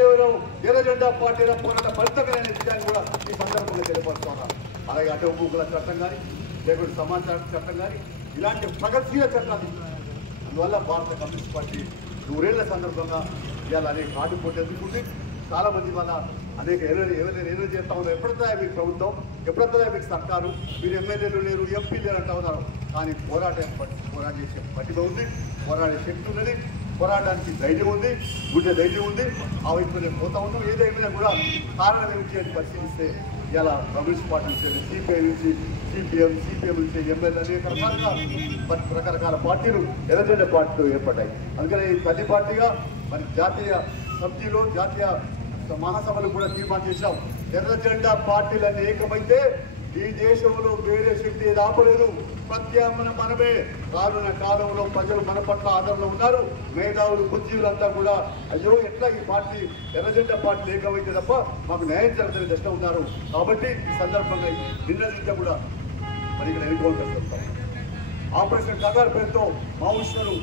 ఎర్ర జెండా పార్టీల పోరాట ఫలితమైన విషయాన్ని కూడా ఈ సందర్భంగా తెలియపరుస్తున్నాను. అలాగే అటవీ భూముల చట్టం కానీ లేకుంటే సమాచార చట్టం కానీ ఇలాంటి ప్రగతిశీల చట్టాలు అందువల్ల భారత కమ్యూనిస్ట్ పార్టీ 100 ఏళ్ల సందర్భంగా ఇవాళ అనేక ఆటుపోటీ ఎదుర్కొంది. చాలా మంది వల్ల అనేక ఏదో చేస్తా ఉన్నారు. ఎప్పుడైతే మీకు ప్రభుత్వం, ఎప్పుడైతే మీకు సర్కారు, మీరు ఎమ్మెల్యేలు లేరు, ఎంపీలు లేరు అంటా ఉన్నారు. కానీ పోరాడే పట్టిక ఉంది, పోరాడే శక్తి ఉన్నది, పోరాటానికి ధైర్యం ఉంది, గుండె ధైర్యం ఉంది. ఆ వైపు నేను పోతా ఉన్నాం. ఏదైనా కూడా కారణం ఏమిటి అని పరిశీలిస్తే ఇలా కమ్యూనిస్ట్ పార్టీ నుంచి, సిపిఐ నుంచి, సిపిఎం నుంచి ఎమ్మెల్యే అనేక రకరకాల పార్టీలు ఎర్ర జెండా పార్టీలు ఏర్పడ్డాయి. అందుకని ఈ తల్లి పార్టీగా మరి జాతీయ సమితిలో జాతీయ మహాసభలు కూడా తీర్మానం చేశాం. ఎర్ర జెండా పార్టీలన్నీ ఏకమైతే ఈ దేశంలో వేరే శక్తి ఏది ఆపలేదు. ప్రత్యామ్నాయం మనమే. రానున్న కాలంలో ప్రజలు మన పట్ల ఆదరణ ఉన్నారు. మేధావులు, బుద్ధివులంతా కూడా అయ్యో ఎట్లా ఈ పార్టీ ఎర్ర జెండా పార్టీ ఏకమైతే తప్ప మాకు న్యాయం జరగదని దృష్టి ఉన్నారు. కాబట్టి ఈ సందర్భంగా నిన్న నుంచి కూడా మరి ఇక్కడ ఎన్కౌంటర్ చేస్తాం. ఆపరేషన్ కగారు పేరుతో మావోయిస్టులు